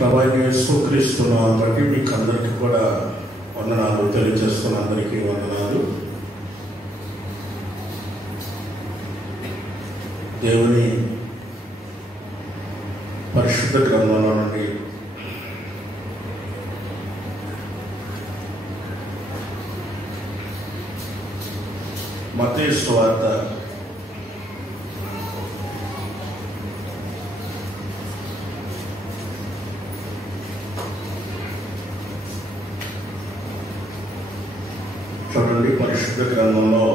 ప్రభువైన యేసుక్రీస్తు నామమున బట్టి మీకు అందరికీ కూడా వందనాలు తెలియజేస్తున్న అందరికీ వందనాలు. దేవుని పరిశుద్ధ గ్రంథంలో నుండి మత్తయి సువార్త 'చూడండి పరిశుద్ధ గ్రంథంలో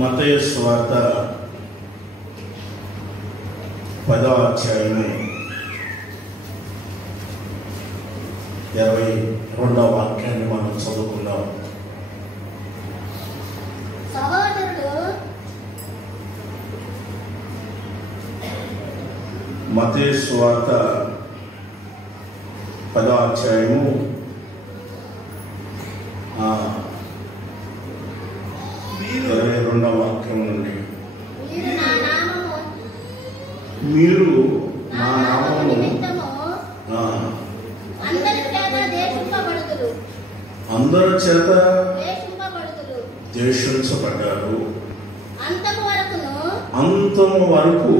మత్తయి సువార్త 10వ అధ్యాయము 22వ వాక్యాన్ని మనం చదువుకుందాం. మత్తయి సువార్త 10వ అధ్యాయము 22వ వాక్యం నుండి, మీరు నా నామము అందరి చేత ద్వేషించబడ్డారు, అంతము వరకు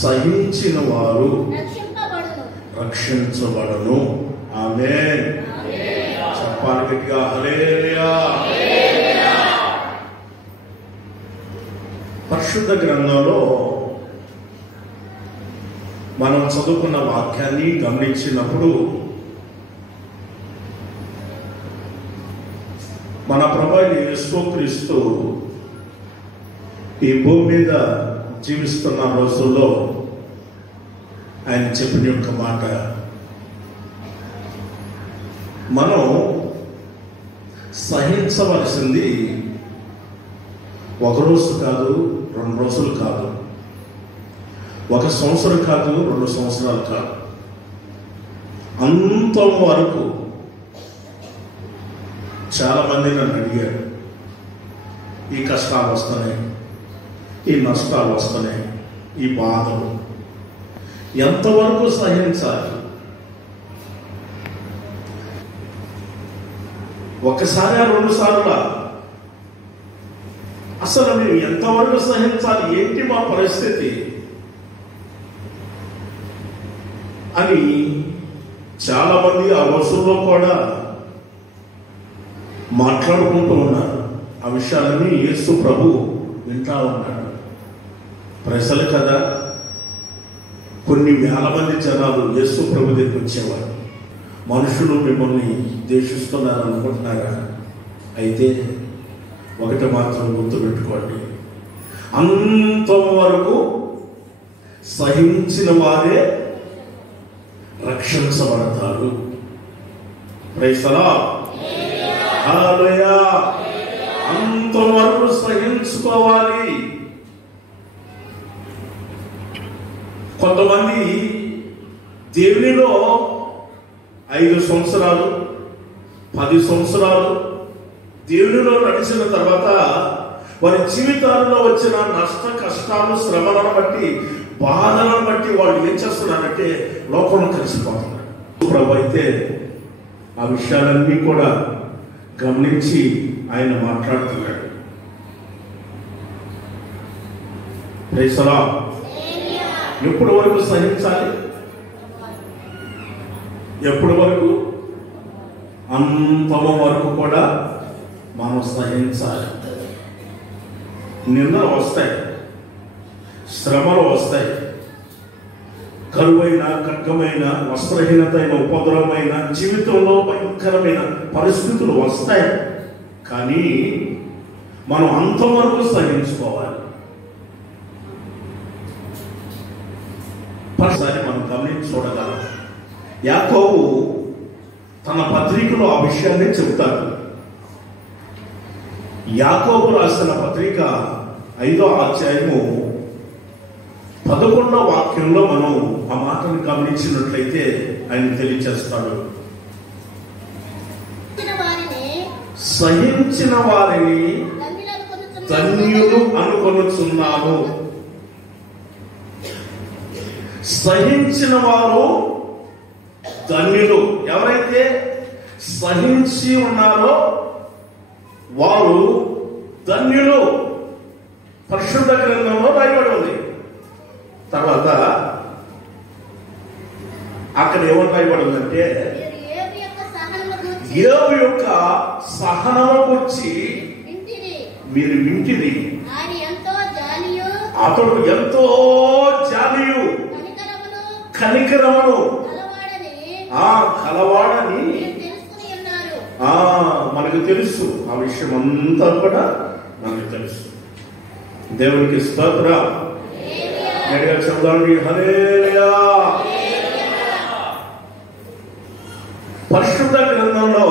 సహించిన వారు రక్షించబడను. ఆమేన్. చెప్పాలి గట్టిగా హల్లెలూయా. పరిశుద్ధ గ్రంథంలో మనం చదువుకున్న వాక్యాన్ని గమనించినప్పుడు మన ప్రభువైన యేసుక్రీస్తు ఈ భూమి మీద జీవిస్తున్న రోజుల్లో ఆయన చెప్పిన యొక్క మాట, మనం సహించవలసింది ఒక రోజు కాదు, 2 రోజులు కాదు, 1 సంవత్సరం కాదు, 2 సంవత్సరాలు కాదు, అంతం వరకు. చాలా మంది నన్ను అడిగారు, ఈ కష్టాలు వస్తున్నాయి, ఈ నష్టాలు వస్తున్నాయి, ఈ బాధలు ఎంతవరకు సహించాలి? ఒకసారి 2 సార్లు అసలు మేము ఎంతవరకు సహించాలి, ఏంటి మా పరిస్థితి అని చాలా మంది ఆ రోజుల్లో కూడా మాట్లాడుకుంటూ ఉన్నారు. ఆ విషయాలన్నీ యేసు ప్రభు వింటా ఉన్నాడు. ప్రజలు కదా, కొన్ని వేల మంది జనాలు యేసు ప్రభు దగ్గరికి వచ్చేవారు. మనుషులు మిమ్మల్ని ద్వేషిస్తున్నారు అనుకుంటున్నారా? అయితే ఒకటి మాత్రం గుర్తుపెట్టుకోండి, అంతం వరకు సహించిన వారే రక్షించబడతారు. Praise the Lord. హల్లెలూయా. అంతం వరకు సహించుకోవాలి. కొంతమంది దేవునిలో 5 సంవత్సరాలు 10 సంవత్సరాలు దేవునిలో నడిచిన తర్వాత వారి జీవితాల్లో వచ్చిన నష్ట కష్టాలు, శ్రమలను బట్టి, బాధలను బట్టి వాళ్ళు ఏం చేస్తున్నారంటే లోకంలో కలిసిపోతున్నారు. ప్రభు అయితే ఆ విషయాలన్నీ కూడా గమనించి ఆయన మాట్లాడుతున్నాడు. Praise the Lord. ఎప్పటి వరకు సహించాలి? ఎప్పటి వరకు? అంతము వరకు కూడా మనం సహించాలి. నిందలు వస్తాయి, శ్రమలు వస్తాయి, కరువైన, ఖడ్గమైన, వస్త్రహీనతైన, ఉపద్రవమైన, జీవితంలో భయంకరమైన పరిస్థితులు వస్తాయి. కానీ మనం అంతవరకు సహించుకోవాలి. ఒకసారి మనం గమనించి చూడగలం. యాకోబు తన పత్రికలో ఆ విషయాన్ని చెబుతాడు. యాకోబు రాసిన పత్రిక 5వ అధ్యాయము 11వ వాక్యంలో మనం ఆ మాటను గమనించినట్లయితే ఆయన తెలియచేస్తాడు. సహించిన వారిని ధన్యులు అనుకొనుచున్నాను. సహించిన వారు ధన్యులు. ఎవరైతే సహించి ఉన్నారో వారు ధన్యులు. పరిశుద్ధ గ్రంథంలో రాయబడి ఉంది. తర్వాత అక్కడ ఏమని రాయబడి ఉందంటే, యోబు యొక్క సహనము గురించి మీరు వింటిది. అతడు ఎంతో జాలియు కనికరమును కలవాడని మనకు తెలుసు. ఆ విషయం అంతా కూడా మనకు తెలుసు. దేవునికి స్తోత్రం. గట్టిగా చెప్దామండి, హల్లెలూయా. పరిశుద్ధ గ్రంథంలో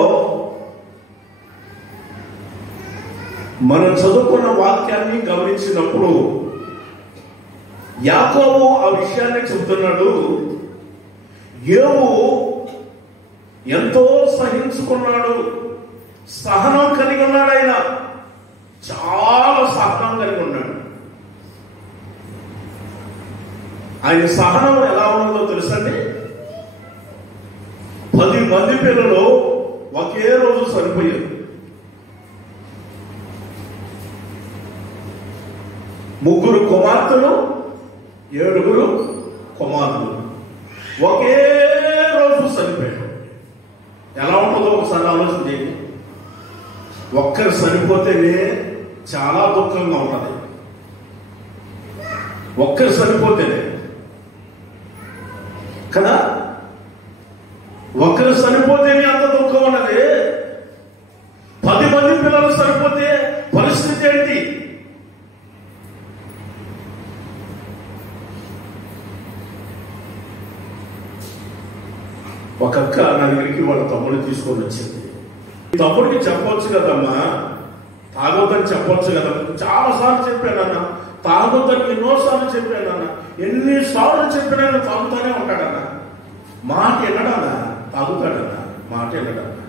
మనం చదువుకున్న వాక్యాన్ని గమనించినప్పుడు యాకోబు ఆ విషయాన్ని చెబుతున్నాడు. యోబు ఎంతో సహించుకున్నాడు, సహనం కలిగి ఉన్నాడు. ఆయన చాలా సహనం కలిగి ఉన్నాడు. ఆయన సహనం ఎలా ఉన్నదో తెలుసండి. 10 మంది పిల్లలు ఒకే రోజు చనిపోయారు. 3 కుమార్తెలు, 7 కుమారులు ఒకే రోజు చనిపోయారు. ఎలా ఉంటుందో ఒకసారి ఆలోచన చేయండి. ఒక్కరు చనిపోతేనే చాలా దుఃఖంగా ఉంటుంది. ఒక్కరు చనిపోతేనే కదా, ఒక్కరు చనిపోతేనే అంత దుఃఖం ఉన్నది. 10 మంది పిల్లలు చనిపోతే పరిస్థితి ఏంటి? ఒక అక్క నా దగ్గరికి వాళ్ళ తమ్ముడిని తీసుకొని వచ్చింది. తమ్ముడికి చెప్పొచ్చు కదమ్మా, తాగొద్దని చెప్పొచ్చు కదా. చాలాసార్లు చెప్పానన్న, తాగొద్దని ఎన్నోసార్లు చెప్పానన్న, ఎన్నిసార్లు చెప్పినా తాగుతానే ఉంటాడన్న. మాట వినడన్నా, తాగుతాడన్న, మాట వినడన్నా.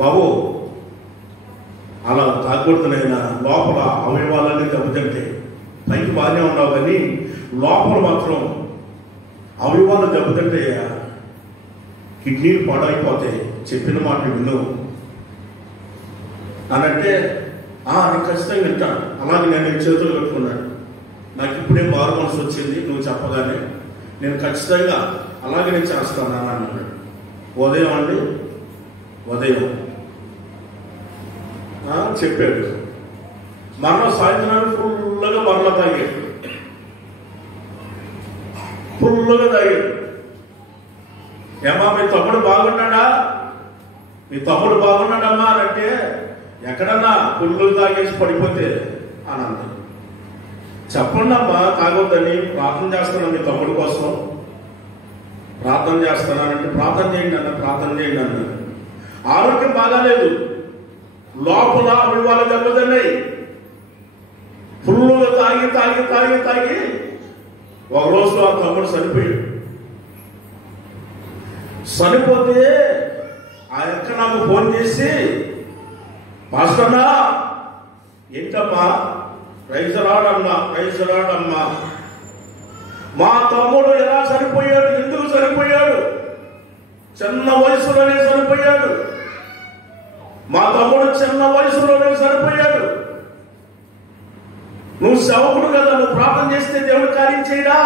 బాబు అలా తాగకూడదునైనా, లోపల అవయవాలన్నీ దెబ్బతింటే. పైకి బాగానే ఉన్నావు కానీ లోపల మాత్రం అవయవాలు దెబ్బతింటాయా, కిడ్నీలు పాడైపోతాయి, చెప్పిన మాట విను అనంటే నేను ఖచ్చితంగా వింటాను. అలాగే నేను చేతులు కట్టుకున్నాను. నాకు ఇప్పుడే మారు మనసు వచ్చింది నువ్వు చెప్పగానే, నేను ఖచ్చితంగా అలాగే నేను చేస్తాను అని అన్నాడు. ఉదయం అండి, ఉదయం చెప్పాడు. మరలా సాయంత్రానికి ఫుల్గా మరలా తాగాడు, ఫుల్గా తాగాడు. ఏమా మీ తమ్ముడు బాగున్నాడా, మీ తమ్ముడు బాగున్నాడమ్మా అని అంటే, ఎక్కడన్నా పుల్లు తాగేసి పడిపోతే అని అన్నాడు. చెప్పండి అమ్మా తాగొద్దని, ప్రార్థన చేస్తాను మీ తమ్ముడు కోసం, ప్రార్థన చేస్తున్నానంటే ప్రార్థన చేయండి అన్న, ప్రార్థన చేయండి అన్నాడు. ఆరోగ్యం బాగాలేదు, లోపల అవయవాలు దెబ్బతిన్నాయి. ఫుల్లుగా తాగి తాగి తాగి తాగి ఒక రోజు ఆ తమ్ముడు చనిపోయాడు. చనిపోతే ఆ యొక్క నాకు ఫోన్ చేసి, పాస్టర్నా ఏంటమ్మా, ప్రైజ్ రాడమ్మా, ప్రైజ్ రాడమ్మా, మా తమ్ముడు ఎలా చనిపోయాడు, ఎందుకు చనిపోయాడు, చిన్న వయసులోనే చనిపోయాడు, మా తమ్ముడు చిన్న వయసులోనే చనిపోయాడు. నువ్వు సేవకుడు కదా, నువ్వు ప్రార్థన చేస్తే దేవుడు కార్యం చేయడా?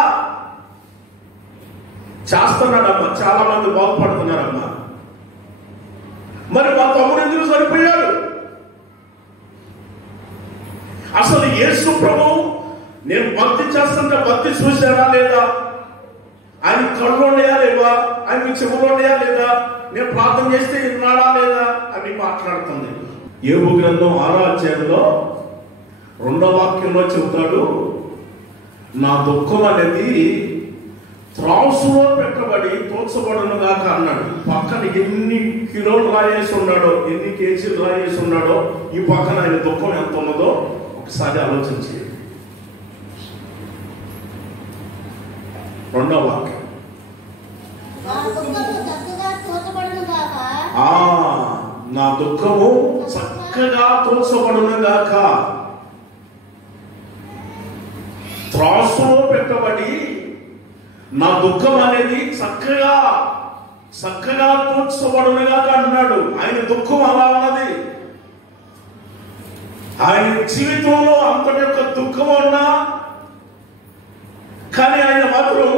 చేస్తున్నాడమ్మా, చాలా మంది బాగుపడుతున్నారమ్మా. మరి మా తమ్ముడు ఎందుకు చనిపోయాడు? అసలు యేసు ప్రభు నేను భక్తి చేస్తుంటే భక్తి చూశారా లేదా, ఆయన కళ్ళు ఉండయా లేవా, ఆయన చెవులు ఉండయా లేదా, నేను ప్రార్థన చేస్తే విన్నాడా లేదా అని మాట్లాడుతుంది. యోబు గ్రంథం 6వ అధ్యాయంలో 2వ వాక్యంలో చెబుతాడు, నా దుఃఖం అనేది త్రాసులో పెట్టబడి తోచబడును గాక అన్నాడు. పక్కన ఎన్ని కిలోలు రాయేసి ఉన్నాడో, ఎన్ని కేజీలు రాయేసి ఉన్నాడో, ఈ పక్కన ఆయన దుఃఖం ఎంత ఉన్నదో ఒకసారి ఆలోచించి. 2వ వాక్యం, నా దుఃఖము చక్కగా తోచబడును గాక. త్రాసులో పెట్టబడి నా దుఃఖం అనేది చక్కగా తూర్చబడునుగా అంటున్నాడు. ఆయన దుఃఖం అలా ఉన్నది. ఆయన జీవితంలో అంతటి యొక్క దుఃఖం ఉన్నా కానీ ఆయన మాత్రం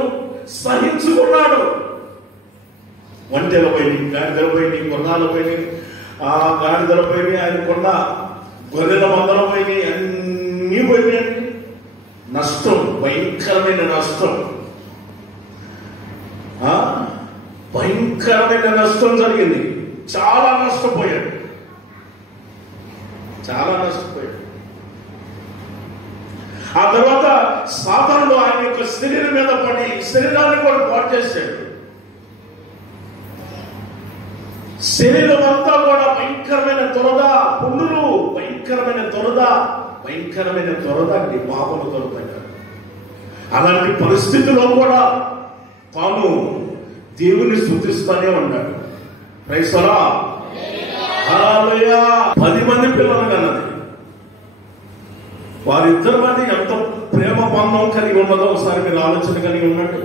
సహించుకున్నాడు. ఒంటెల పోయి, గాడిదల పోయి, గుర్రాల పోయి, ఆ గాడిదల పోయి, ఆయన కొన్న గొర్రెల మందల పోయి, అన్నీ పోయినాయి. నష్టం, భయంకరమైన నష్టం, భయంకరమైన నష్టం జరిగింది. చాలా నష్టపోయాడు. ఆ తర్వాత సాతానుడు ఆయన యొక్క శరీరం మీద పడి శరీరాన్ని కూడా పాడు చేశాడు. శరీరం అంతా కూడా భయంకరమైన దురద, పుండులు, భయంకరమైన దురద అండి, పాపలు దొరుకుతాయి. అలాంటి పరిస్థితిలో కూడా తాను దేవుని స్తుతిస్తూనే ఉన్నాడు. Praise the Lord. హల్లెలూయా. 10 మంది పిల్లలు కన్నది. వారిద్దరి మధ్య ఎంత ప్రేమ బంధం కలిగి ఉన్నదో ఒకసారి మీరు ఆలోచన కలిగి ఉన్నట్టు.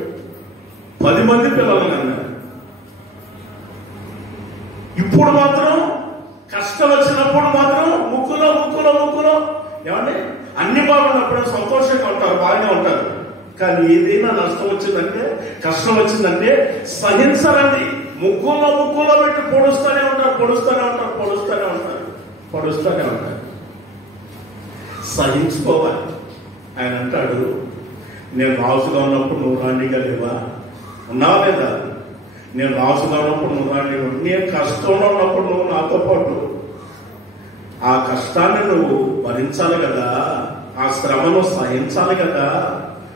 10 మంది పిల్లలు కన్నారు. ఇప్పుడు మాత్రం కష్టం వచ్చినప్పుడు మాత్రం ముక్కులో ఏమండి అన్ని బాగున్నప్పుడు సంతోషంగా ఉంటారు, బాగానే ఉంటారు. కానీ ఏదైనా నష్టం వచ్చిందంటే, కష్టం వచ్చిందంటే సహించరండి. ముక్కులో పెట్టి పొడుస్తూనే ఉంటారు. సహించుకోవాలి. ఆయన అంటాడు, నేను రాజుగా ఉన్నప్పుడు నువ్వు రాణిగా లేవా? ఉన్నావా లేదా? నేను రాజుగా ఉన్నప్పుడు నువ్వు రాణిగా, నేను కష్టంలో ఉన్నప్పుడు నువ్వు నాతో పాటు ఆ కష్టాన్ని నువ్వు భరించాలి కదా, ఆ శ్రమను సహించాలి కదా.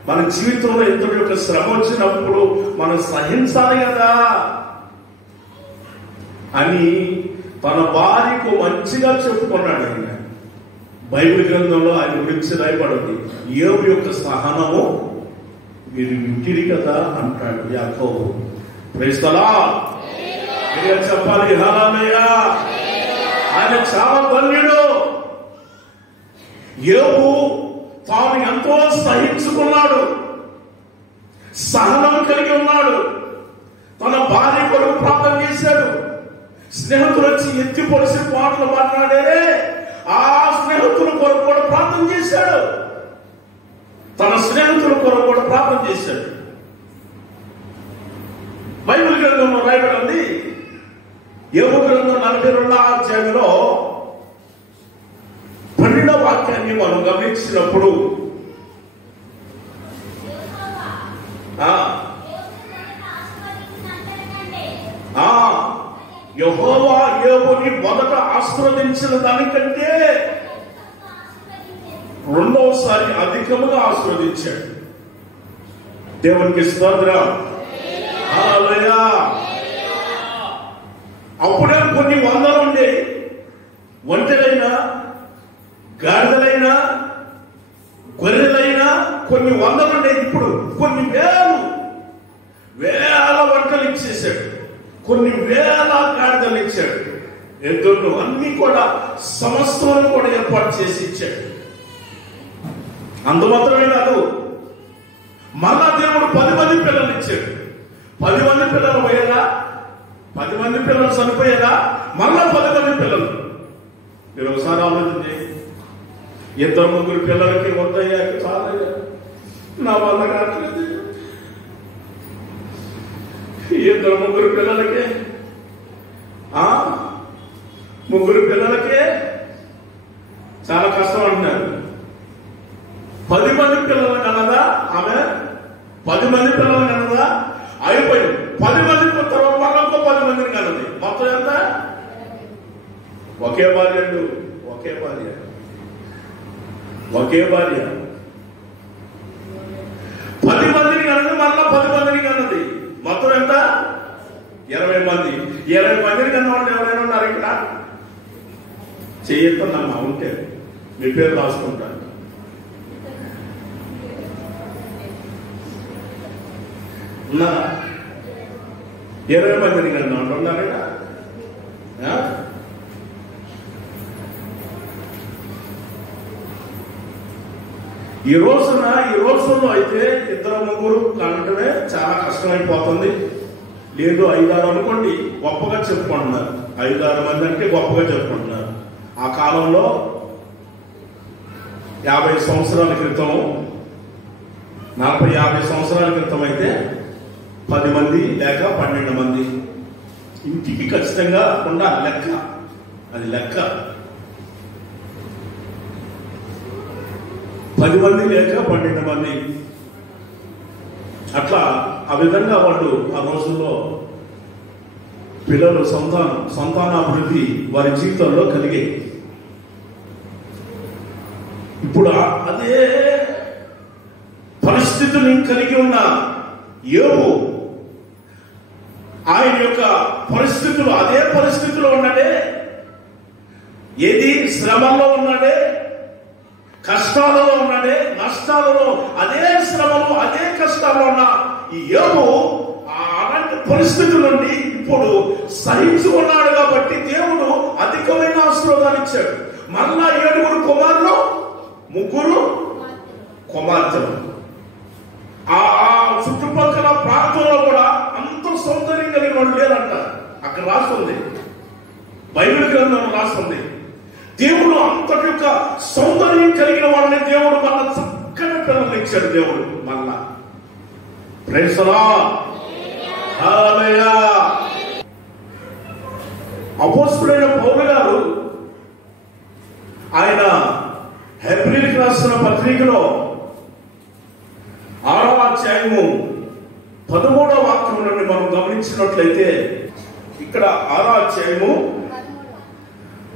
మన జీవితంలో ఎంతటి యొక్క శ్రమ వచ్చినప్పుడు మనం సహించాలి కదా అని తన భార్యకు మంచిగా చెప్పుకున్నాడు. ఆయన బైబిల్ గ్రంథంలో ఆయన గురించి రాయబడింది. యోబు యొక్క సహనము మీరు వింటిరి కదా అంటాడు యాకోబు. Praise the Lord. చెప్పాలి హల్లెలూయా. ఆయన చాలా ధన్యుడు. యోబు తాను ఎంతో సహించుకున్నాడు, సహనం కలిగి ఉన్నాడు. తన భార్య కొరకు ప్రార్థన చేశాడు. స్నేహితులు వచ్చి ఎత్తి పొడిసి మాటలు మాట్లాడే ఆ స్నేహితుల కొరకు కూడా ప్రార్థన చేశాడు. తన స్నేహితుల కొరకు కూడా ప్రార్థన చేశాడు. బైబిల్ గ్రంథంలో రాయబడింది. యోబు గ్రంథం 42వ అధ్యాయంలో 12వ వాక్యాన్ని మనం గమనించినప్పుడు యెహోవా యోబుని మొదట ఆశీర్వదించిన దానికంటే రెండవసారి అధికముగా ఆశీర్వదించాడు. దేవునికి స్తోత్రం. హల్లెలూయా. అప్పుడే కొన్ని వందలు ఉండే ఒంటెలైనా, గాడిదలైనా, గొర్రెలైనా కొన్ని వందలు ఉండే. ఇప్పుడు కొన్ని వేల వంటలు ఇచ్చేసాడు. కొన్ని వేల గాడిదలు ఇచ్చాడు. ఎద్దులు అన్ని కూడా సమస్తాన్ని కూడా ఏర్పాటు చేసి ఇచ్చాడు. అందు మాత్రమే కాదు, మళ్ళా దేవుడు 10 మంది పిల్లలు ఇచ్చాడు. 10 మంది పిల్లలు పోయారా? 10 మంది పిల్లలు చనిపోయారా? మళ్ళా 10 మంది పిల్లలు. మీరు ఒకసారి ఆలోచించి, 2-3 పిల్లలకి వద్దయ్యాక చాలా నా వల్ల కావట్లేదు. 2-3 పిల్లలకే 3 పిల్లలకే చాలా కష్టం అంటున్నారు. 10 మంది పిల్లలు కన్నదా ఆమె? 10 మంది పిల్లలు కన్నదా? అయిపోయింది. 10 మంది తర్వాత మళ్ళీ 10 మందిని కన్నది. మొత్తం ఎంత? ఒకే భార్య. 10 మందిని కన్నది, మళ్ళా 10 మందిని కన్నది. మొత్తం ఎంత? 20 మంది. 20 మందిని కన్న వాళ్ళు ఎవరైనా ఉన్నారు ఇక్కడ? చేయొద్దమ్మా. ఉంటే మీ పేరు రాసుకుంటాను. ఉన్నారా? 20 మందిని కన్నా వాళ్ళు ఉన్నారా? ఈ రోజుల్లో అయితే ఇద్దరు ముగ్గురు కంటమే చాలా కష్టమైపోతుంది. లేదు 5-6 అనుకోండి, గొప్పగా చెప్పుకుంటున్నారు. 5-6 మంది అంటే గొప్పగా చెప్పుకుంటున్నారు. ఆ కాలంలో 50 సంవత్సరాల క్రితం, 40-50 సంవత్సరాల క్రితం అయితే 10 మంది లేక 12 మంది ఇంటికి ఖచ్చితంగా ఉండాలి. లెక్క అది లెక్క. 10 మంది లేక 12 మంది అట్లా ఆ విధంగా వాళ్ళు ఆ రోజుల్లో పిల్లలు సంతానాభివృద్ధి వారి జీవితంలో కలిగే. ఇప్పుడు అదే పరిస్థితులను కలిగి ఉన్న యోబు ఆయన యొక్క పరిస్థితులు అదే పరిస్థితిలో ఉన్నాడే, ఏది శ్రమలో ఉన్నాడే, కష్టాలలో ఉన్నాడే, నష్టాలలో అదే శ్రమలు అదే కష్టాల్లో ఉన్న ఈ యోబు అలాంటి పరిస్థితుల నుండి ఇప్పుడు సహించుకున్నాడు కాబట్టి దేవుడు అధికమైన ఆశీర్వాదాలు ఇచ్చాడు. మళ్ళా 7 కుమారులు 3 కుమార్తెలు. ఆ చుట్టుపక్కల ప్రాంతంలో కూడా అంత సౌందర్యం కలిగిన వాళ్ళు లేరంట. అక్కడ రాస్తుంది, బైబిల్ గ్రంథంలో రాస్తుంది. దేవుడు అంతటి యొక్క సౌందర్యం కలిగిన వాళ్ళని దేవుడు మళ్ళా చక్కని పిల్లలు ఇచ్చాడు. దేవుడు మళ్ళా ప్రైజ్ ది లార్డ్, హల్లెలూయా. అపోస్తలుడైన పౌలు గారు ఆయన హెబ్రీయులకు రాసిన పత్రికలో 6వ అధ్యాయము 13వ వాక్యం నుండి మనం గమనించినట్లయితే, ఇక్కడ 6వ అధ్యాయము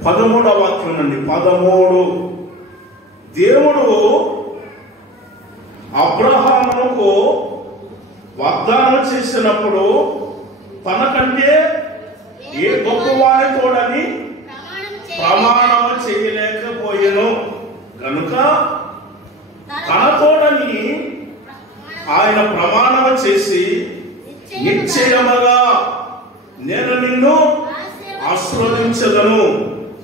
13వ వాక్యం నుండి 13 దేవుడు అబ్రహాముకు వాగ్దానం చేసినప్పుడు తనకంటే ఏ గొప్పవారి తోడని ప్రమాణం చేయలేకపోయాను కనుక తన తోడని ఆయన ప్రమాణం చేసి నిశ్చయముగా నేను నిన్ను ఆశీర్వదించదను,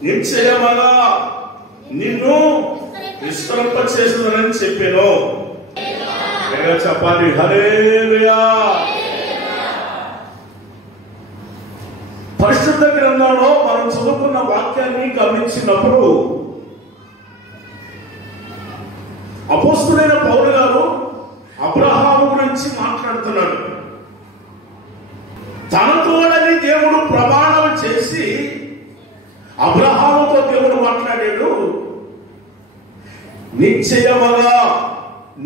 నిశ్చయముగా నిన్ను విస్తరింప చేసేదనని చెప్పాను. చెప్పాలి హల్లెలూయా. పరిశుద్ధ గ్రంథంలో మనం చదువుకున్న వాక్యాన్ని గమనించినప్పుడు అపోస్తలుడైన పౌలు గారు అబ్రహాము గురించి మాట్లాడుతున్నాడు. తనతోడని దేవుడు ప్రమాణం చేసి అబ్రహాముతో దేవుడు మాట్లాడాడు, నిశ్చయముగా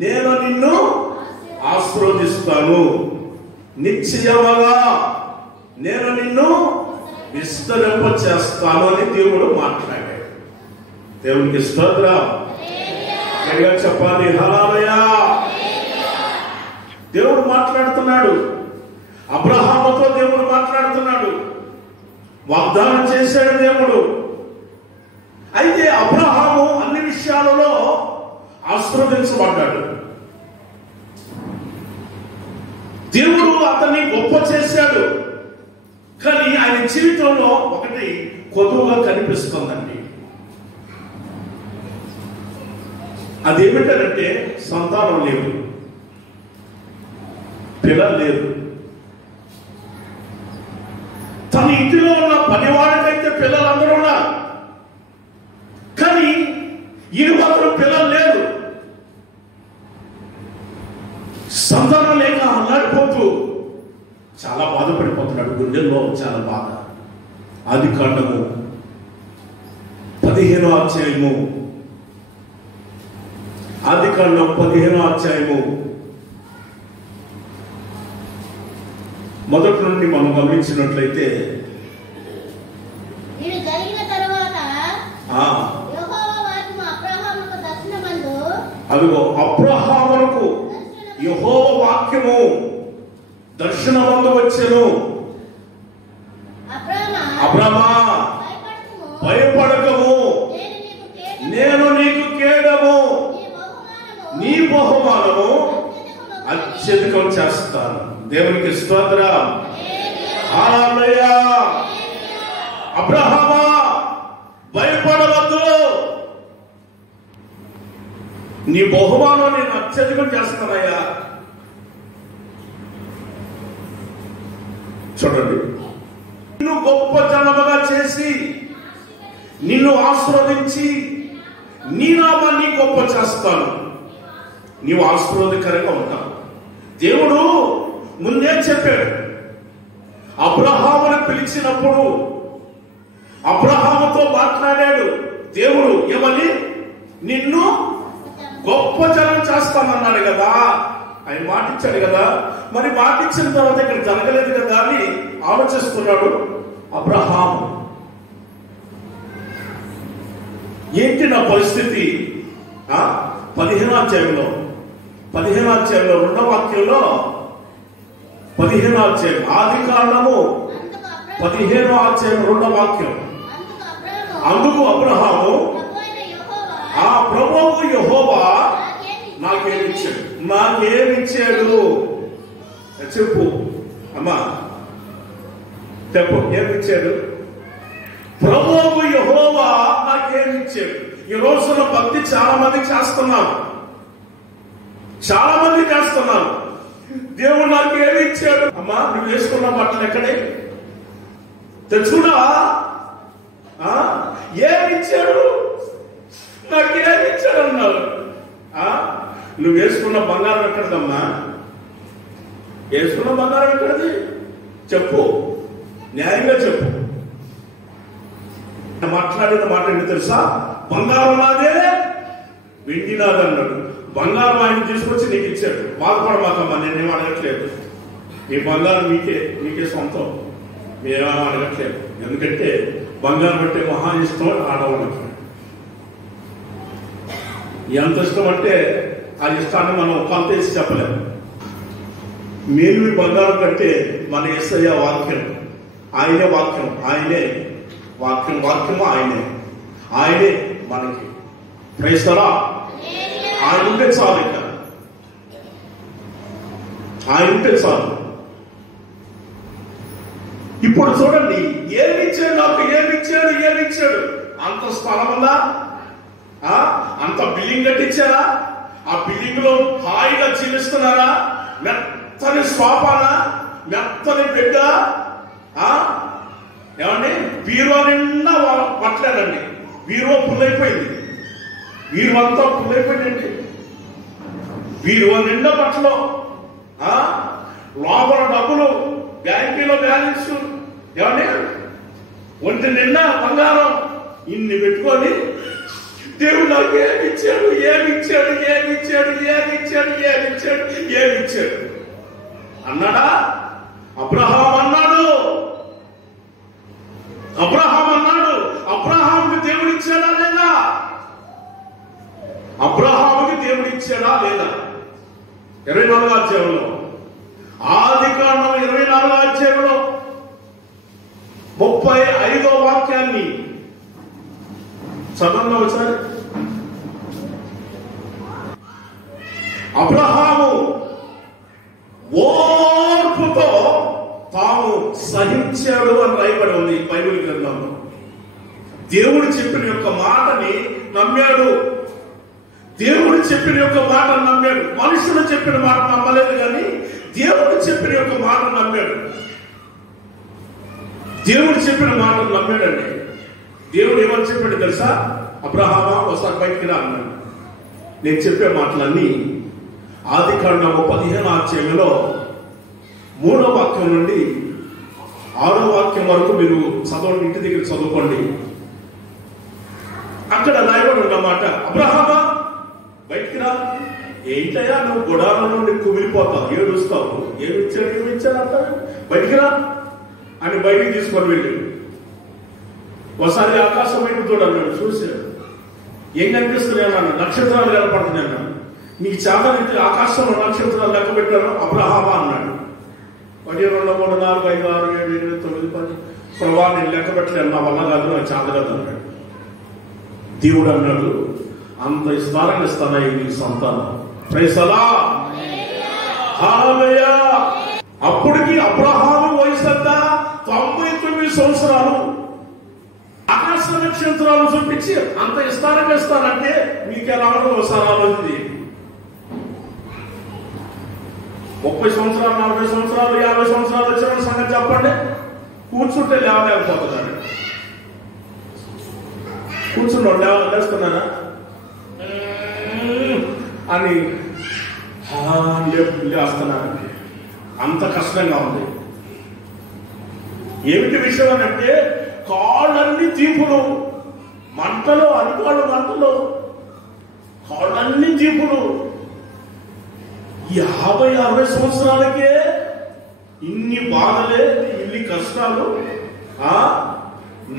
నేను నిన్ను ఆశీర్వదిస్తాను, నిశ్చయముగా నేను నిన్ను విస్తరింప చేస్తాను అని దేవుడు మాట్లాడాడు. దేవునికి స్తోత్రం. చెప్పాలి హల్లెలూయా. దేవుడు మాట్లాడుతున్నాడు, అబ్రహాముతో దేవుడు మాట్లాడుతున్నాడు, వాగ్దానం చేశాడు దేవుడు. అయితే అబ్రహాము అన్ని విషయాలలో ఆశీర్వదించబడ్డాడు. దేవుడు అతన్ని గొప్ప చేశాడు. కానీ ఆయన జీవితంలో ఒకటి కొదువుగా కనిపిస్తుందండి. అదేమిటంటే సంతానం లేదు, పిల్లలు లేదు. తన ఇంటిలో ఉన్న పనివాడికైతే పిల్లలందరూ ఉన్నారు, కానీ ఈయన మాత్రం పిల్లలు లేరు. సంతానం లేక అల్లాడిపోతూ చాలా బాధపడిపోతున్నాడు. గుండెల్లో చాలా బాధ. ఆదికాండము 15వ అధ్యాయము, ఆదికాండం 15వ అధ్యాయము మొదటి నుండి మనం గమనించినట్లయితే, అదిగో అబ్రహామునకు యెహోవా వాక్యము దర్శనమందు వచ్చెను, అబ్రహమా భయపడకము, నేను నీకు కేడము, నీ బహుమానము అత్యధికం చేస్తాను. దేవునికి స్తోత్రం. హల్లెలూయా. అబ్రహమా భయపడవద్దు, నీ బహుమానం నేను అత్యధికం చేస్తానయ్యా. చూడండి, నిన్ను గొప్ప జనముగా చేసి నిన్ను ఆశీర్వదించి నీ నామాన్ని గొప్ప చేస్తాను. నీవు ఆశీర్వాదకరంగా ఉంటావు. దేవుడు ముందే చెప్పాడు. అబ్రహామును పిలిచినప్పుడు అబ్రహాముతో మాట్లాడాడు దేవుడు. ఏమని? నిన్ను గొప్ప జనం చేస్తానన్నాడు కదా, ఆయన మాటిచ్చాడు కదా. మరి మాటిచ్చిన తర్వాత ఇక్కడ జరగలేదు కదా అని ఆలోచిస్తున్నాడు అబ్రహాము. ఏంటి నా పరిస్థితి? 15వ అధ్యాయంలో 2వ వాక్యంలో 15వ అధ్యాయం ఆదికాండము 15వ అధ్యాయం 2వ వాక్యం. అందుకు అబ్రహాము ఆ ప్రభువు యెహోవా నాకేమిచ్చాడు చెప్పు అమ్మా, చెప్పు, ఏమిచ్చాడు? ప్రభువు యెహోవా నాకేమిచ్చాడు. ఈ రోజున భక్తి చాలా మంది చేస్తున్నారు. దేవుడు నాకు ఏమి ఇచ్చాడు? అమ్మా, నువ్వు వేసుకున్న బట్టలు ఎక్కడే తెచ్చుకున్నా? ఏమిచ్చాడు? నాకు ఏమిచ్చాడు అన్నావు. నువ్వు వేసుకున్న బంగారం ఎక్కడదమ్మా? వేసుకున్న బంగారం ఎక్కడది? చెప్పు, న్యాయంగా చెప్పు. మాట్లాడిన మాట ఏంటి తెలుసా? బంగారం నాదే, వెండి నాది అన్నాడు. బంగారం ఆయన తీసుకొచ్చి నీకు ఇచ్చాడు. బాధపడమాకమ్మా, నేనేం అడగట్లేదు. నీ బంగారం నీకే సొంతం, నేనేమో అడగట్లేదు. ఎందుకంటే బంగారం అంటే మహా ఇష్టం ఆడవాళ్ళకి. ఎంత ఇష్టం అంటే ఆ ఇష్టాన్ని మనం కొంత వేసి చెప్పలేము. నేను మీ బంగారం కంటే మన యేసయ్య వాక్యం, ఆయనే వాక్యం, ఆయనే వాక్యము ఆయనే మనకి. క్రైస్తరా, ఆయన ఉంటే చాలు. ఇంకా ఆయన ఉంటే చాలు. ఇప్పుడు చూడండి, ఏమిచ్చాడు నాకు? ఏమిచ్చాడు? అంత స్థలం ఉందా? అంత బిల్డింగ్ కట్టించారా? ఆ బిల్డింగ్ లో హాయిగా జీవిస్తున్నారా? మెత్తని స్వాపానా? మెత్తని బిడ్డ? ఏమండి, బీరువా నిండా పట్టలేదండి. బీరువా పుల్లైపోయింది. బీరువంతా పుల్లైపోయిందండి. బీరువా నిండా బట్టలు, లోపల డబ్బులు, బ్యాంకులో బ్యాలెన్స్, ఏమండి ఒంటి నిండా బంగారం. ఇన్ని పెట్టుకొని దేవుడు నాకు ఏమిచ్చాడు అన్నాడా? అబ్రహాం అన్నాడు. అబ్రహాముకి దేవుడు ఇచ్చాడా లేదా? అబ్రహాముకి దేవుడు ఇచ్చాడా లేదా? 24వ అధ్యాయంలో, ఆదికాండం 24వ అధ్యాయంలో 35వ వాక్యాన్ని చదవండి ఒకసారి. అబ్రహాము ఓర్పుతో తాము సహించాడు అని రాయబడి ఉంది బైబిల్ గ్రంథంలో. దేవుడు చెప్పిన యొక్క మాటని నమ్మాడు. మనుషులు చెప్పిన మాట నమ్మలేదు, కానీ దేవుడు చెప్పిన యొక్క మాట నమ్మాడు. నమ్మాడండి. దేవుడు ఏమని చెప్పాడు తెలుసా? అబ్రహామా, ఒకసారి బయటికి రా అన్నాడు. నేను చెప్పే మాటలన్నీ ఆదికాండము 15వ అధ్యాయంలో 3వ వాక్యం నుండి 6వ వాక్యం వరకు మీరు చదవండి, ఇంటి దగ్గర చదువుకోండి. అక్కడ రాయబడి ఉన్నమాట, అబ్రహామా బయటికి రా. ఏంటయ్యా నువ్వు గుడారం నుండి కుమిలిపోతావు, ఏడుస్తావు, ఏమిచ్చారు అంటారు, బయటికి రా అని బయటికి తీసుకొని వెళ్ళాడు. ఒకసారి ఆకాశం వైపు చూడాలి, చూశాడు. ఏం కనిపిస్తుంది అన్నాను? నక్షత్రాలు కనపడుతున్నాయి అన్నాను. నీకు చేతనైతే ఆకాశంలో నక్షత్రాలు లెక్క పెట్టాను అబ్రహామా అన్నాడు. 1 2 3 4 5 6 7 8 9 10 ప్రభా నేను లెక్క పెట్టలేను, నా వల్ల కాదు, నాకు చేత కాదు అన్నాడు. దేవుడు అన్నాడు, అంత విస్తారంగా ఇస్తానా నీకు సంతానం. ప్రైజ్ ది లార్డ్, హల్లెలూయా. అప్పటికి అబ్రహాము వయసు ఎంత? 99 సంవత్సరాలు. ఆకాశ నక్షత్రాలు చూపించి అంత ఇస్తానంటే మీకు ఎలా ఉండదు ఒకసారి ఆలోచించి. 30 సంవత్సరాలు 40 సంవత్సరాలు 50 సంవత్సరాలు వచ్చిన సంగతి చెప్పండి. కూర్చుంటే లేవలేకపోతున్నాను. కూర్చున్నాడు లేస్తున్నానా అని లేస్తున్నానండి. అంత కష్టంగా ఉంది. ఏమిటి విషయం అని అంటే కాళ్ళన్నీ తీపులు, మంటలు, అరికాళ్ళు మంటలు, కాళ్ళన్నీ తీపులు. 50-60 సంవత్సరాలకే ఇన్ని బాధలే, ఇన్ని కష్టాలు.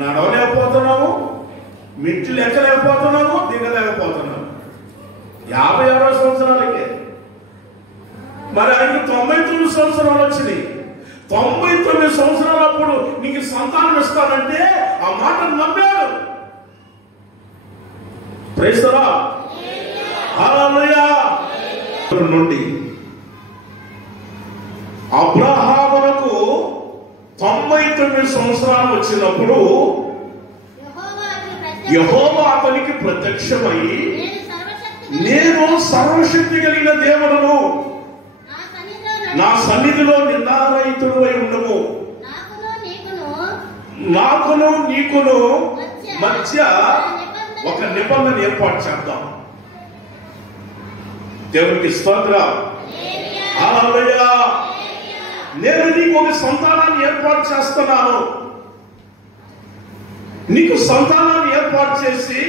నడవలేకపోతున్నాము, మెట్లు ఎక్కలేకపోతున్నాము, దిగలేకపోతున్నాము. 50-60 సంవత్సరాలకే. మరి ఆయనకు 99 సంవత్సరాలు వచ్చినాయి. 99 సంవత్సరాలప్పుడు నీకు సంతానం ఇస్తానంటే ఆ మాట నమ్మాడు. Praise the Lord. హల్లెలూయా. నుండి అబ్రహామునకు 99 సంవత్సరాలు వచ్చినప్పుడు యెహోవా అతనికి ప్రత్యక్షమై, నేను సర్వశక్తి కలిగిన దేవుడను, నా సన్నిధిలో నిందారహితుడు అయి ఉండము, నాకును నీకును మధ్య ఒక నిబంధన ఏర్పాటు చేద్దాం. దేవునికి స్తోత్రం. హల్లెలూయా. నేను నీకు ఒక సంతానాన్ని ఏర్పాటు చేస్తున్నాను. నీకు సంతానాన్ని ఏర్పాటు చేసి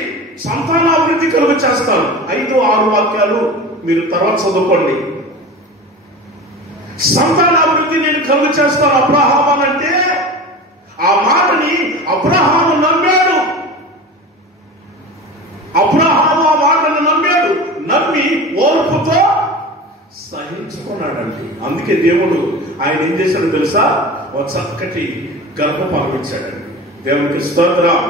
సంతానాభివృద్ధి కలుగు చేస్తాను. 5-6 వాక్యాలు మీరు తర్వాత చదువుకోండి. సంతానాభివృద్ధి నేను కలుగు చేస్తాను అబ్రహాము అంటే ఆ మాటని అబ్రహాము నమ్మాడు. అబ్రహాము ఆ మాటను నమ్మాడు. నమ్మి ఓర్పుతో సహించుకున్నాడండి. అందుకే దేవుడు ఆయన ఏం చేశాడు తెలుసా? ఒక చక్కటి గర్భఫలం ఇచ్చాడండి. దేవునికి స్తోత్రం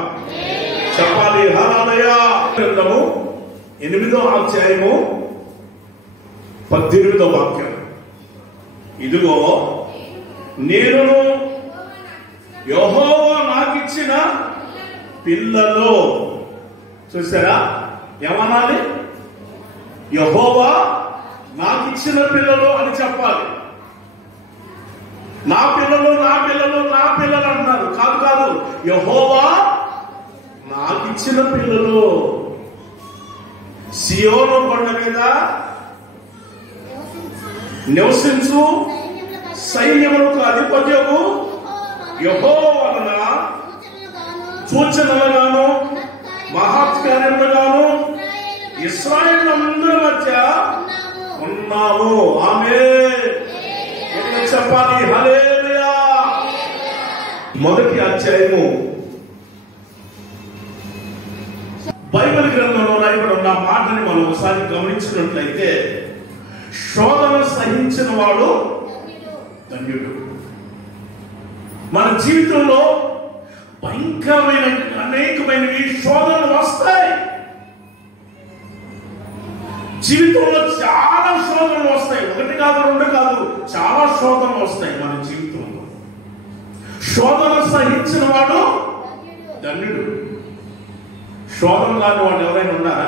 చెప్పాలి. హల్లెలూయా. గ్రంథము 8వ అధ్యాయము 18వ వాక్యం. ఇదిగో నేను యెహోవా నాకిచ్చిన పిల్లలు. చూసారా? ఏమనాలి? యెహోవా నాకిచ్చిన పిల్లలు అని చెప్పాలి. నా పిల్లలు నా పిల్లలు నా పిల్లలు అంటున్నారు. కాదు, యెహోవా నాకిచ్చిన పిల్లలు. సియోను కొండ మీద నివసించు సైన్యములకు అధిపత్యము యెహోవా వలన సూచనలుగాను మహత్కార్యములుగాను ఇశ్రాయేలు మధ్య ఉన్నాము. ఆమేన్ చెప్పాలి. హల్లెలూయా. మొదటి అధ్యాయము బైబిల్ గ్రంథంలో రాయబడి ఉన్న మాటని మనం ఒకసారి గమనించినట్లయితే, శోధన సహించిన వాడు ధన్యుడు. మన జీవితంలో భయంకరమైన అనేకమైనవి శోధనలు వస్తాయి. జీవితంలో చాలా శోధనలు వస్తాయి. 1 కాదు 2 కాదు, చాలా శోధనలు వస్తాయి మన జీవితంలో. శోధన సహించిన వాడు ధన్యుడు. శోధన కాని వాడు ఎవరైనా ఉన్నారా?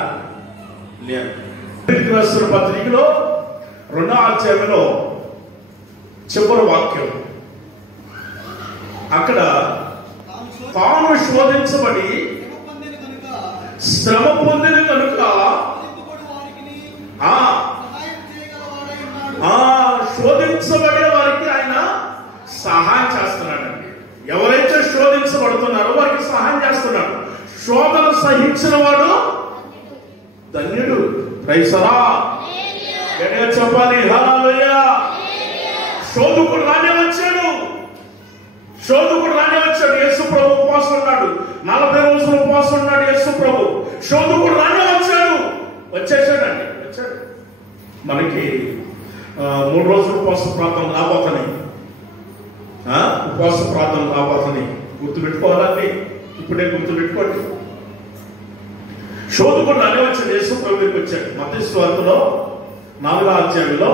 లేదు. పత్రికలో 2వ అధ్యాయంలో చివరి వాక్యం, అక్కడ తాను శోధించబడి శ్రమ పొందిన కనుక శోధించబడే వారికి ఆయన సహాయం చేస్తున్నాడండి. ఎవరైతే శోధించబడుతున్నారో వారికి సహాయం చేస్తున్నాడు. శోధన సహించిన వాడు ధన్యుడు. Praise the Lord. గట్టిగా చెప్పాలి. హల్లెలూయా. శోధకుడు రానే వచ్చాడు. యేసు ప్రభు ఉపవాసం ఉన్నాడు. 40 రోజులు ఉపవాసం ఉన్నాడు యేసు ప్రభు. శోధకుడు రానే వచ్చేసాడండి. మనకి 3 రోజులు ఉపవాస ప్రార్థన రాబోతున్నాయి. ఉపవాస ప్రార్థన రాబోతున్నాయి. గుర్తుపెట్టుకోవాలండి. ఇప్పుడే గుర్తుపెట్టుకోండి. శోధకుడు రానే వచ్చాడు. యేసు ప్రభు దగ్గరికి వచ్చాడు. మత్తయి సువార్తలో 4వ అధ్యాయంలో,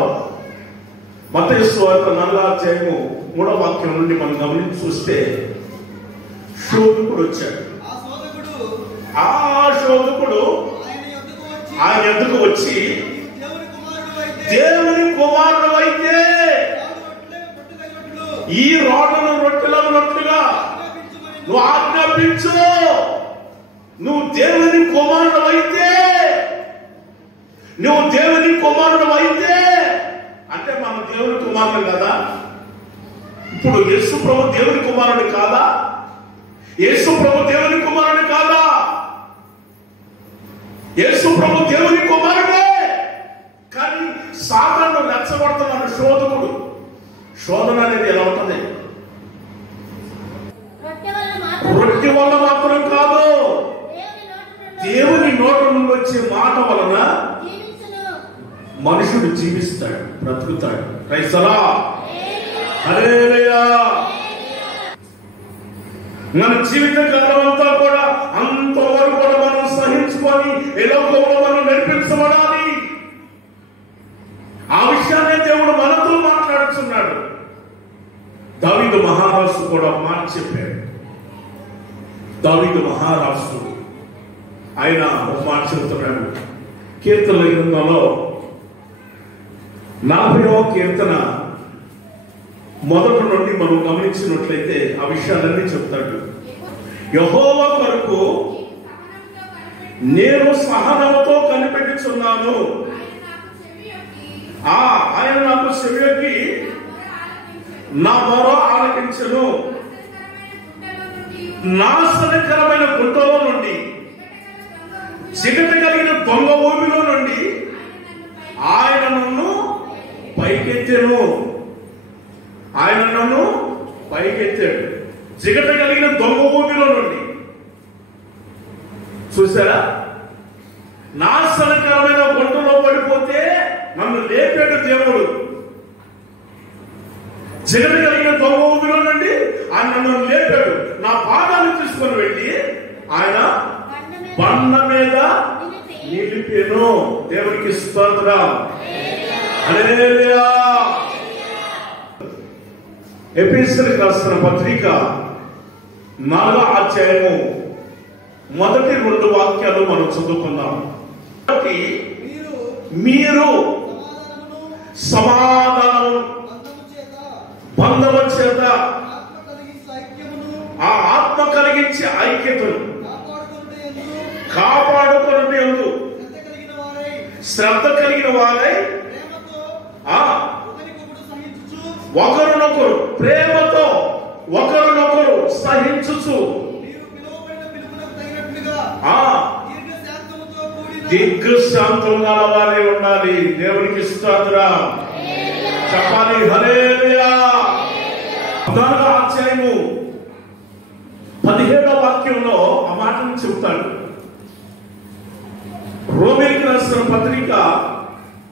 మత్తయి సువార్త 4వ అధ్యాయము 3వ వాక్యం నుండి మనం గమనించి చూస్తే, శోధకుడు వచ్చాడు. ఆ శోధకుడు ఆయన ఎద్దుకు వచ్చి, దేవుని కుమారుడు అయితే ఈ రాళ్ళను రొట్టెలన్నట్లుగా నువ్వు ఆజ్ఞాపించు. నువ్వు దేవుని కుమారుడు అయితే, నువ్వు దేవుని కుమారుడు అయితే అంటే మన దేవుని కుమారుడు కదా. ఇప్పుడు యేసు ప్రభు దేవుని కుమారుడు కాదా? యేసు ప్రభు దేవుని కుమారుడు కాదా? యేసు ప్రభు దేవుని కుమారుడే. కానీ సాతాను రెచ్చగొడుతున్నాడు శోధకుడు. శోధన అనేది ఎలా ఉంటుంది? రొట్టె వల్ల మాత్రం కాదు, దేవుని నోట నుండి వచ్చే మాట వలన మనుషుడు జీవిస్తాడు, బ్రతుకుతాడు. Praise the Lord. హల్లెలూయా. మన జీవిత కాలం అంతా కూడా అంతవరకు కూడా మనం సహించుకొని ఈ లోకంలో మనం నడిపించబడాలి. ఆ విషయాన్ని దేవుడు మనతో మాట్లాడుతున్నాడు. దావీదు మహారాజు కూడా మాట చెప్పాడు. దావీదు మహారాజు ఆయన ఒక మాట చెబుతున్నాడు. కీర్తనల గ్రంథంలో 40వ కీర్తన మొదటి నుండి మనం గమనించినట్లయితే ఆ విషయాలన్నీ చెప్తాడు. యెహోవా కొరకు నేను సహనంతో కనిపెట్టుచున్నాను. ఆయన నాకు చెవియొగ్గి నా మొర ఆలకించెను. నాశనకరమైన గుంటలో నుండి, చిగట కలిగిన దొంగ ఊబిలో నుండి ఆయన నన్ను పైకెత్తాను. ఆయన నన్ను పైకెత్తాడు. చిగట కలిగిన దొంగ ఊబిలో నుండి. చూసారా? నాశనకరమైన గుంటలో పడిపోతే నన్ను లేపాడు దేవుడు. చిగట కలిగిన దొంగ ఊబిలో నుండి ఆయన నన్ను లేపాడు. నా పాదాన్ని తీసుకొని వెళ్ళి ఆయన బండ మీద నిలిపాను. దేవునికి స్తోత్రం. హల్లెలూయా. ఎఫెసీయులకు రాసిన పత్రిక 4వ అధ్యాయము మొదటి 2 వాక్యాలు మనం చదువుకుందాం. మీరు సమాధానము బంధము చేత ఆ ఆత్మ కలిగించే ఐక్యతను కాపాడుకొనుటయందు శ్రద్ధ కలిగిన వారై ఒకరినొకరు ప్రేమతో ఒకరినొకరు సహించుచు దీర్ఘశాంతం గలవారే ఉండాలి. దేవునికి స్తోత్రం చెప్పాలి. హల్లెలూయా. 4వ అధ్యాయము 17వ వాక్యంలో ఆ మాటను చెబుతాడు. రోమీయులకు రాసిన పత్రిక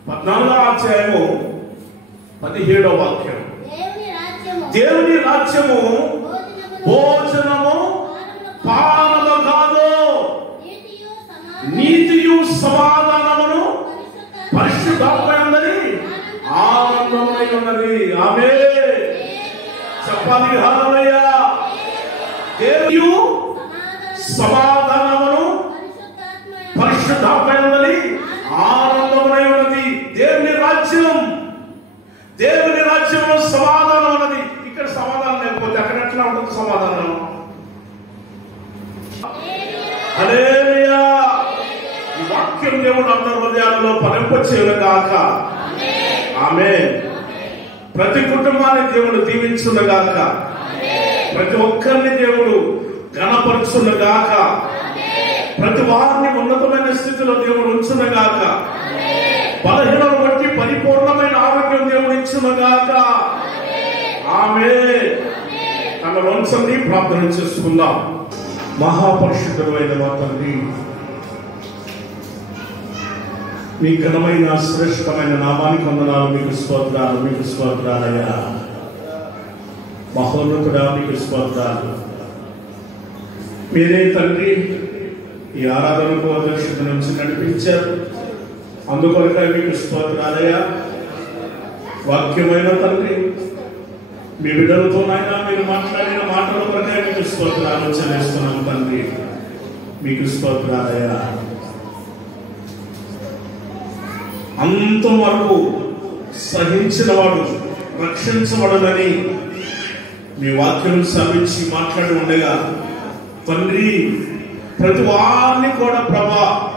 14వ అధ్యాయము 17వ వాక్యం. దేవుని రాజ్యము భోజనము పానము కాదు, నీతియు సమాధానమును పరిశుద్ధాత్మయందరి ఆనందమై ఉన్నది. ఆమేన్ చెప్పాలి. హల్లెలూయా. దేవుని సమాధానమును పరిశుద్ధాత్మయందరి ఆనందమై ఉన్నది. దేవుని రాజ్యం, దేవుని రాజ్యంలో సమాధానం ఉన్నది. ఇక్కడ సమాధానం లేకపోతే అక్కడ ఎట్లా ఉంటుంది సమాధానం? హల్లెలూయా. ఈ వాక్యం దేవుడు అందరి హృదయాలలో ఫలింపచేయునుగాక. ఆమేన్. ప్రతి కుటుంబాన్ని దేవుడు దీవించునుగాక. ప్రతి ఒక్కరిని దేవుడు ఘనపరచునుగాక. ప్రతి వారిని ఉన్నతమైన స్థితిలో దేవుడు ఉంచునుగాక. బలహీనను బట్టి పరిపూర్ణమైన ఆరోగ్యం దేవుడు ఇచ్చునుగాక. ఆమేన్. తన వంశంని ప్రార్థన చేసుకుందాం. మహాపరిశుద్ధుడైన మా తండ్రి, మీ ఘనమైన శ్రేష్టమైన నామానికి వందనాలు. మీకు స్తోత్రాలు, మీకు స్తోత్రాలయ్యా. మహోన్నతుడా మీకు స్తోత్రాలు. మీరే తండ్రి ఈ ఆరాధనకు అధ్యక్షత నుంచి నడిపించారు. అందుకొరకై మీకు స్తోత్రాలయ్యా. వాక్యమైన తండ్రి మీ బిడ్డలతోనైనా మీరు మాట్లాడిన మాటల ప్రకారం మీకు స్తోత్రాలు చెల్లిస్తున్నాం తండ్రి. మీకు స్తోత్రాలయ్యా. అంతవరకు సహించిన వాడు రక్షించబడదని మీ వాక్యం సమించి మాట్లాడి ఉండగా తండ్రి, ప్రతి వారిని కూడా ప్రభా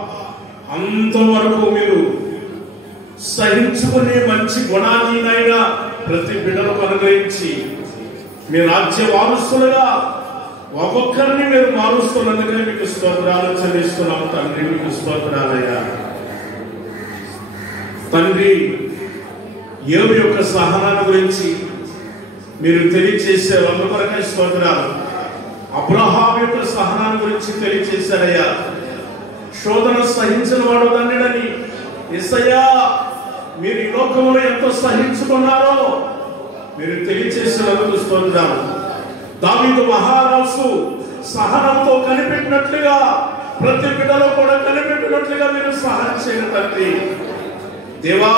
అంతవరకు మీరు సహించుకునే మంచి గుణాన్నైనా ప్రతి బిడ్డలకు అనుగ్రహించి మీ రాజ్య వారసులుగా ఒక్కొక్కరిని మీరు మారుస్తున్నందుకనే మీకు స్తోత్రాలు చెల్లిస్తున్నాము తండ్రి. మీకు స్తోత్రాలయ్యా. తండ్రి, యోబు యొక్క సహనాన్ని గురించి మీరు తెలియచేసే అందరికీ స్తోత్రాలు. అబ్రహాం యొక్క సహనాన్ని గురించి తెలియచేశారయ్యా. శోధన సహించిన వాడు ధన్యుడని యేసయ్యా మీరు ఈ లోకంలో ఎంత సహించుకున్నారో మీరు తెలియచేసినందుకు స్తోత్రాలు. దావీదు మహారాజు సహనంతో కనిపెట్టినట్లుగా ప్రతి బిడ్డలో కూడా కనిపెట్టినట్లుగా మీరు సహాయం చేయండి తండ్రి. దేవా,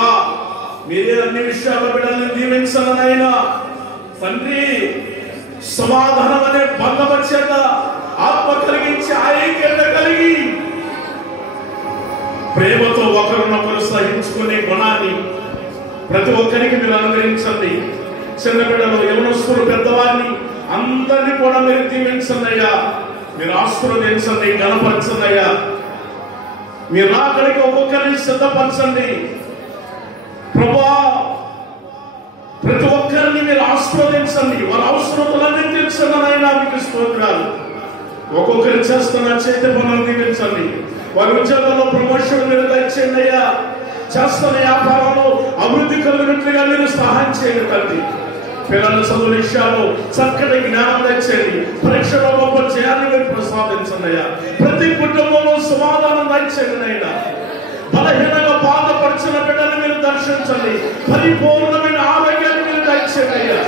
మీరే అన్ని విషయాల బిడ్డల్ని దీవించాలనైనా తండ్రి. సమాధానం అనే బంధపరిచేత ఆత్మ కలిగించి ఐక్యత కలిగి ప్రేమతో ఒకరినొకరు సహించుకునే గుణాన్ని ప్రతి ఒక్కరికి మీరు అనుగ్రహించండి. చిన్న బిడ్డలు, యవనస్తులు, పెద్దవారిని అందరినీ కూడా మీరు దీవించండి అయ్యా. మీరు ఆశీర్వదించండి, గణపరచండి అయ్యా. మీరు రాకడికి ఒక్కొక్కరిని సిద్ధపరచండి ప్రభువా. ప్రతి ఒక్కరిని మీరు ఆశీర్వదించండి, వారి అవసరతలన్నీ తీర్చండి అయినా మీకు స్తోత్రాలు. ఒక్కొక్కరు చేస్తున్న చేతి పనులు దీవించండి. వారి ఉద్యోగంలో ప్రమోషన్ మీరు దయచేయండి అయ్యా. చేస్తున్న వ్యాపారంలో అభివృద్ధి కలిగినట్లుగా మీరు సహాయం చేయండి తండ్రి. పిల్లల చదువు విషయాల్లో చక్కటి జ్ఞానం దయచేయండి. పరీక్షలో గొప్ప జయాన్ని మీరు ప్రసాదించండి అయ్యా. ప్రతి కుటుంబంలో సమాధానం దయచేయండి అయినా. బలహీనంగా బాధపరిచిన బిడ్డలు మీరు దర్శించండి. పరిపూర్ణమైన ఆరోగ్యాన్ని మీరు దయచేయండి అయ్యా.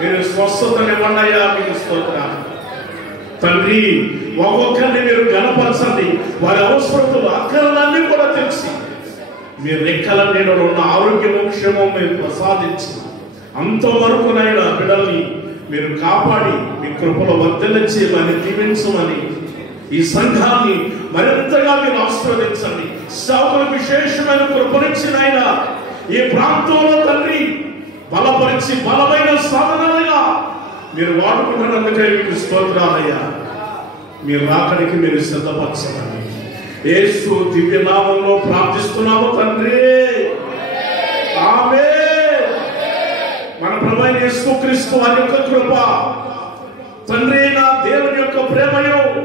మీరు స్వస్థతనివ్వండి అయ్యా. మీకు స్తోత్రాలు తండ్రి. ఒక్కొక్కరిని మీరు గణపరచండి. వారి అవసరతలు అక్కర్లన్నీ కూడా తెలిసి మీరు రెక్కల నీడలో ఉన్న ఆరోగ్యము క్షేమం మీరు ప్రసాదించి అంతవరకునైనా బిడ్డల్ని మీరు కాపాడి మీ కృపలో వర్ధిల్లించమని దీవించమని ఈ సంఘాన్ని మరింతగా మీరు ఆశీర్వదించండి. సేవకులకు విశేషమైన కృపనిచ్చినైనా ఈ ప్రాంతంలో తండ్రి బలపరిచి బలమైన సాధనాలుగా మీరు వాడుకుంటున్నందుకే మీకు స్తోత్రాలయ్యా. మీరు రాకడికి మీరు సిద్ధపరచండి. యేసు దివ్య నామంలో ప్రార్థిస్తున్నాము తండ్రి. ఆమేన్. మన ప్రభువైన యేసుక్రీస్తు వారి యొక్క కృప, తండ్రి అయిన దేవుని యొక్క ప్రేమయు,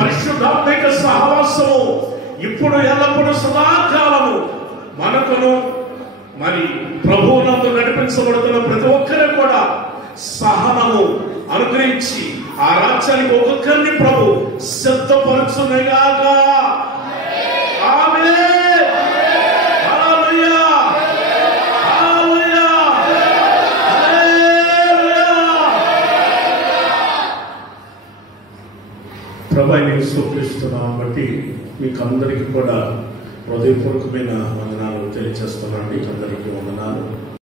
పరిశుద్ధాత్మ సహవాసము ఇప్పుడు ఎల్లప్పుడూ సదాకాలము మనకును మరి ప్రభువునందు నడిపించబడుతున్న ప్రతి ఒక్కరు కూడా సహనము అనుగ్రహించి ఆ రాజ్యానికి ఒక్కొక్కరిని ప్రభు సిద్ధపరచునుగాక. ఆమేన్. హల్లెలూయా. హల్లెలూయా. హల్లెలూయా. ప్రభువైన యేసుక్రీస్తు నామమును బట్టి మీకు అందరికీ కూడా హృదయపూర్వకమైన వందనాలు తెలియజేస్తున్నాను. మీకు అందరికీ వందనాలు.